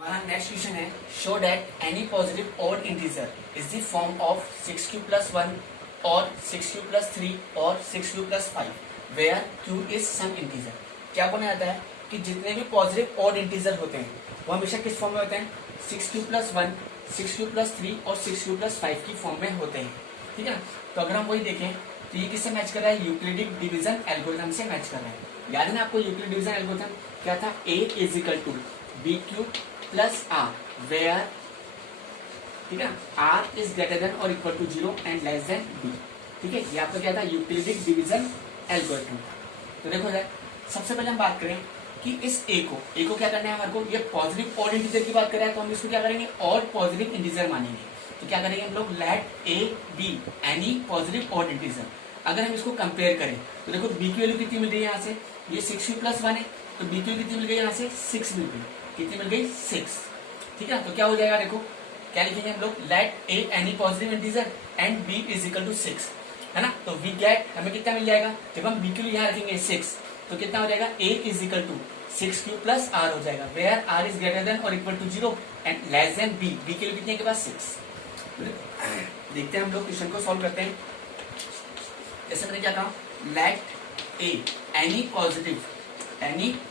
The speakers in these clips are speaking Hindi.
हमारा नेक्स्ट क्वेश्चन है show that any positive odd integer is the form of 6q plus 1 और 6q plus 3 और 6q plus 5 where q is some integer. क्या बोला जाता है कि जितने भी पॉजिटिव ऑड इंटीजर होते हैं वो हमेशा किस फॉर्म में होते हैं, 6q plus 1, 6q plus 3 और 6q plus 5 की फॉर्म में होते हैं। ठीक है ना। तो अगर हम वही देखें तो ये किससे मैच कर रहा है, यूक्लिडिक डिवीजन एल्गोरिथम से मैच कर रहा है। याद है ना आपको यूक्लिड डिवीजन एल्गोरिथम क्या था, a is equal to bq plus are where, ठीक है ना, r इज ग्रेटर देन और equal to 0 and less than b। ठीक है, ये आपका क्या था, यूक्लिडिक डिवीजन एल्गोरिथम था। तो देखो यार, सबसे पहले हम बात करें कि इस a को क्या करना है हमारे को, ये पॉजिटिव ऑड इंटीजर की बात कर रहा है तो हम इसको क्या करेंगे, ऑड पॉजिटिव इंटीजर मानेंगे। तो क्या करेंगे हम लोग, let a be any positive odd integer. अगर हम इसको कंपेयर करें तो देखो b की वैल्यू कितनी मिल रही है यहाँ से, ये 6q plus 1 है, तो b की वैल्यू कितनी मिल गई यहाँ से, 6 मिल गई। कितनी मिल गई, 6। ठीक है, तो क्या हो जाएगा, देखो क्या लिखेंगे हम लोग, let a any positive integer and b is equal to 6, है ना। तो वी गेट, हमें कितना मिल जाएगा, जब हम b के लिए यहाँ रखेंगे 6 तो कितना हो जाएगा, a is equal to 6q plus r हो जाएगा, where r is greater than और equal to 0 and less than b। b के लिए कितने के पास 6। देखते हैं हम लोग क्वेश्चन को सॉल्व करते हैं। जैसे मैंने क्या कहा, let a any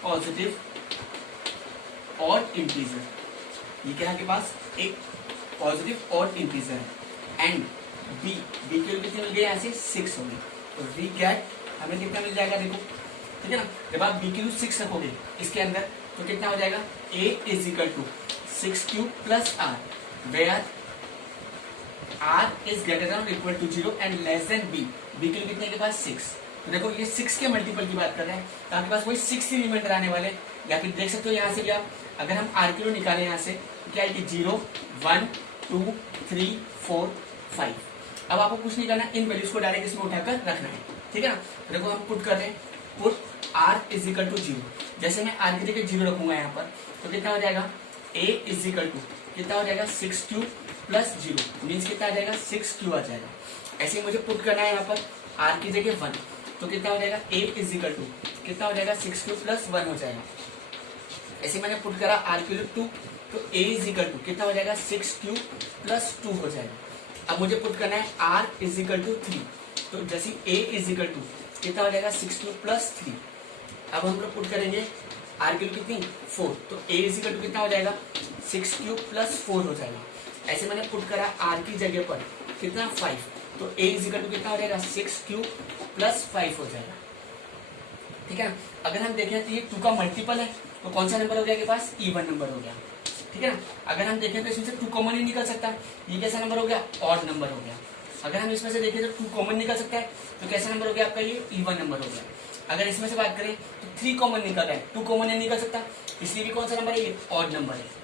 positive odd integer, ये क्या है के पास, एक पॉजिटिव ऑड इंटीजर है, एंड b की वैल्यू कितनी मिल गई, यहाँ से 6 हो गई। तो वी गेट, हमें कितना मिल जाएगा, देखो ठीक है ना, जब आप b की वैल्यू 6 रखोगे इसके अंदर तो कितना हो जाएगा, a is equal to 6q plus r where r is greater than और equal to 0 and less than b। b के लिए कितने के पास 6। तो देखो ये 6 के मल्टीपल की बात कर रहे हैं तो आपके पास वही 6 ही रिमाइंडर आने वाले, या फिर देख सकते हो यहाँ से भी आप, अगर हम r की वैल्यू निकालें यहाँ से तो क्या है, 0 1 2 3 4 5। अब आपको कुछ नहीं करना, इन वैल्यूज को डायरेक्ट इसमें उठाकर रखना है। ठीक है ना। तो देखो हम पुट कर रहे हैं, put r is equal to 0। जैसे मैं r की जगह 0 रखूंगा यहाँ पर तो कितना हो जाएगा, a इज इक्वल टू कितना हो जाएगा, 6q plus 0 मीन्स कितना आ जाएगा, 6q आ जाएगा। ऐसे ही मुझे पुट करना है यहाँ पर r की जगह 1 तो कितना हो जाएगा, a इज इक्वल टू कितना हो जाएगा, 6q plus 1 हो जाएगा। ऐसे मैंने पुट करा r की वैल्यू 2 तो a इज इक्वल टू कितना हो जाएगा, 6q plus 2 हो जाएगा। अब मुझे पुट करना है r इज इक्वल टू 3 तो जैसे a इज इक्वल टू कितना हो जाएगा, 6q plus 3। अब हम लोग पुट करेंगे r की वैल्यू कितनी, 4 तो a इज इक्वल टू कितना हो जाएगा, 6q plus 4 हो जाएगा। ऐसे मैंने पुट करा r की जगह पर कितना, 5 तो a इज इक्वल टू कितना हो जाएगा, 6q plus 5 हो जाएगा। ठीक है ना। अगर हम देखें तो ये 2 का मल्टीपल है तो कौन सा नंबर हो गया के पास, इवन नंबर हो गया। ठीक है ना। अगर हम देखें तो इसमें से 2 कॉमन ही निकल सकता है, ये कैसा नंबर हो गया, ऑड नंबर हो गया। अगर हम इसमें से देखें तो 2 कॉमन निकल सकता है तो कैसा नंबर हो गया आपका, ये इवन नंबर हो गया। अगर इसमें से बात करें तो 3 कॉमन निकल रहा है, 2 कॉमन नहीं निकल सकता, इसलिए भी कौन सा नंबर है, ये ऑड नंबर है।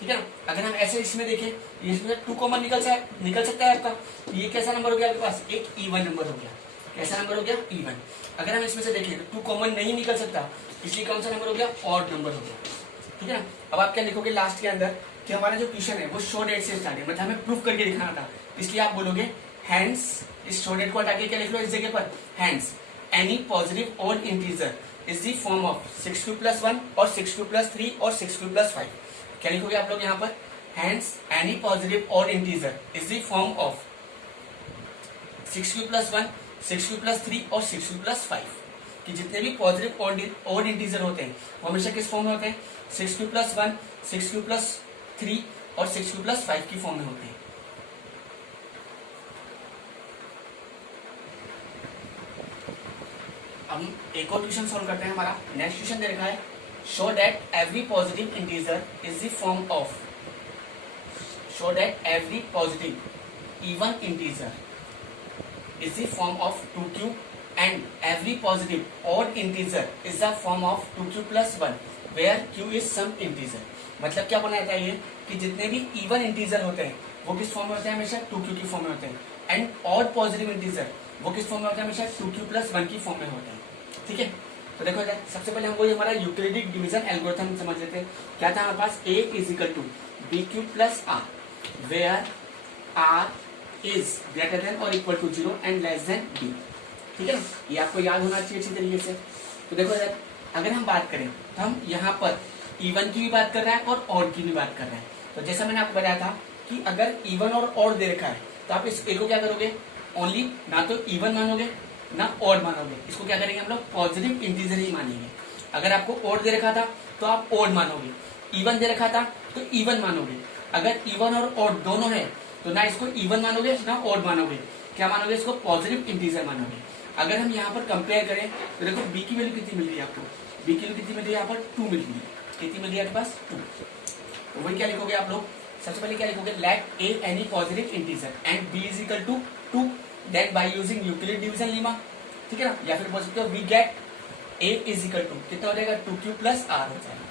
ठीक है ना। अगर हम ऐसे इसमें देखें इसमें से 2 कॉमन निकल सकता है आपका, तो ये कैसा नंबर हो गया आपके पास, एक इवन नंबर हो गया। कैसा नंबर हो गया, इवन। अगर हम इसमें से देखें तो 2 कॉमन नहीं निकल सकता, इसलिए कौन सा नंबर हो गया, ऑड नंबर हो गया। ठीक है ना। अब आप क्या लिखोगे लास्ट के अंदर कि हमारा जो क्वेश्चन है वो शो डेट से स्टार्ट है, मतलब हमें प्रूफ करके दिखाना था, इसलिए आप बोलोगे हैंस, इस शो डेट को हटा के क्या लिख लो इस जगह पर, hence any positive odd integer is the form of 6q plus 1 और 6q plus 3 और 6q plus 5। क्या लिखोगे आप लोग यहाँ पर, hence any positive odd integer is the form of 6q plus 1, 6q plus 3 और 6q plus 5। कि जितने भी पॉजिटिव ऑड इंटीजर होते हैं वो हमेशा किस फॉर्म में होते हैं, 6q plus 1, 6q plus 3 और 6q plus 5 की फॉर्म में होते हैं। हम एक और क्वेश्चन सॉल्व करते हैं। हमारा नेक्स्ट क्वेश्चन दे रखा है, show that every positive integer is the form of, show that every positive even integer is the form of 2q and every positive odd integer is the form of 2q plus 1 where q is some integer. मतलब क्या बोलना चाहता है ये कि जितने भी इवन इंटीजर होते हैं वो किस फॉर्म में होते हैं, हमेशा 2q की फॉर्म में होते हैं, एंड ऑड पॉजिटिव इंटीजर वो किस फॉर्म में होता है, हमेशा 2q plus 1 की फॉर्म में होते हैं। ठीक है। तो देखो सबसे पहले हम वो हमारा यूक्लिडिक डिवीजन एल्गोरिथम समझ लेते हैं। क्या था हमारे पास, a is equal to bq plus r where r is greater than और equal to 0 and less than b। ठीक है ना, ये आपको याद होना चाहिए अच्छी तरीके से। तो देखो अगर हम बात करें तो हम यहाँ पर इवन की भी बात कर रहा है और ऑड की भी बात कर रहा है। तो जैसा मैंने आपको बताया था कि अगर इवन और ऑड दे रखा है तो आप इस को क्या करोगे, ओनली ना तो इवन मानोगे ना ऑड मानोगे, इसको क्या करेंगे हम लोग पॉजिटिव इंटीजर ही मानेंगे। अगर आपको ऑड दे रखा था तो आप ऑड मानोगे, इवन दे रखा था तो इवन मानोगे। अगर इवन और ऑड दोनों है तो ना इसको इवन मानोगे ना ऑड मानोगे, क्या मानोगे, इसको पॉजिटिव इंटीजर मानोगे। अगर हम यहाँ पर कंपेयर करें तो देखो बी की वैल्यू कितनी मिल रही है आपको, बी की वैल्यू कितनी मिल रही है, यहाँ पर 2 मिल रही है, कितनी मिल रही है आपके पास 2। तो वही क्या लिखोगे आप लोग, सबसे पहले क्या लिखोगे, let a any positive integer and B is equal to 2, then by using Euclid division lemma, ठीक है ना, या फिर बोल सकते हो we get a is equal to कितना हो जाएगा 2q प्लस आर हो जाएगा।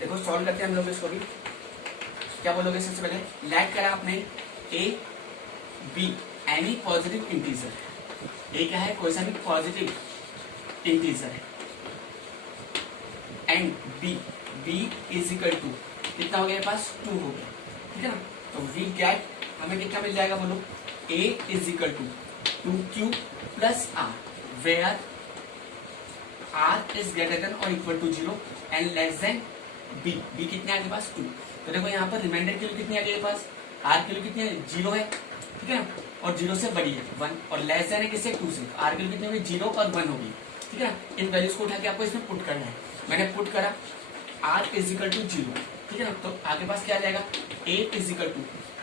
देखो सॉल्व करते हैं हम लोग इसको भी, क्या बोलोगे सबसे पहले, लेट करा आपने A B any positive integer, A क्या है, कोई सा भी पॉजिटिव इंटीजर है, and B is equal to कितना हो गया पास 2 हो गया, ठीक है ना। तो वी गेट हमें कितना मिल जाएगा बोलो, A is equal to 2q plus are, where R is greater than और equal to 0 and less than B कितने आगे पास 2। तो देखो यहाँ पर रिमाइंडर के लिए कितनी आ गई पास, आर के लिए कितनी है 0 है, ठीक है ना, और 0 से बड़ी है 1, और लेस देन है किससे 2 से, आर के लिए कितनी होगी 0 और 1 होगी, ठीक है ना। इन वैल्यूज को उठा के आपको इसमें पुट करना है, मैंने पुट करा आर इज इक्वल टू 0, ठीक है ना। तो आगे पास क्या आ जाएगा, A is equal to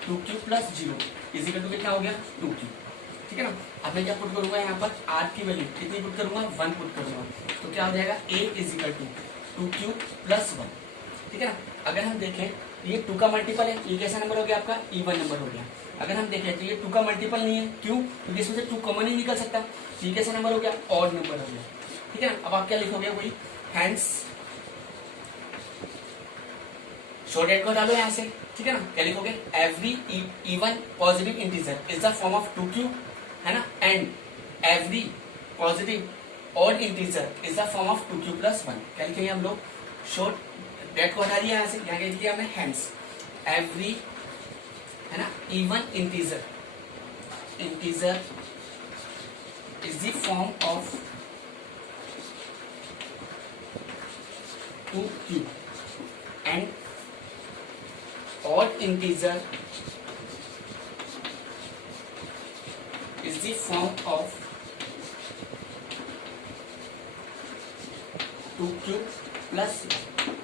2q plus 0 is equal to कितना हो गया 2q, ठीक है ना। अब मैं क्या पुट करूंगा यहाँ पर, आर की वैल्यू कितनी पुट करूंगा 1 पुट करूंगा, तो क्या हो जाएगा A is equal to 2q plus 1, ठीक है ना। अगर हम देखें ये 2 का मल्टीपल है, ये कैसा नंबर हो गया आपका, इवन नंबर हो गया। अगर हम देखें तो ये 2 का मल्टीपल नहीं है, क्यों, क्योंकि इसमें से 2 कॉमन ही निकल सकता है, ये कैसा नंबर हो गया, ऑड नंबर हो गया, ठीक है ना। अब आप क्या लिखोगे वही, हैंस शॉर्टकट को डालो यहाँ से, ठीक है ना, क्या लिखोगे, every even positive integer is the form of 2q, है ना, and every positive odd integer is the form of 2q plus 1। क्या लिखेंगे हम लोग, शॉर्ट डेट को हटा दिया यहाँ से, यहाँ लिख दिया हमने हैंस एवरी, है ना, even integer is the form of 2q and odd integer is the form of 2q plus 1.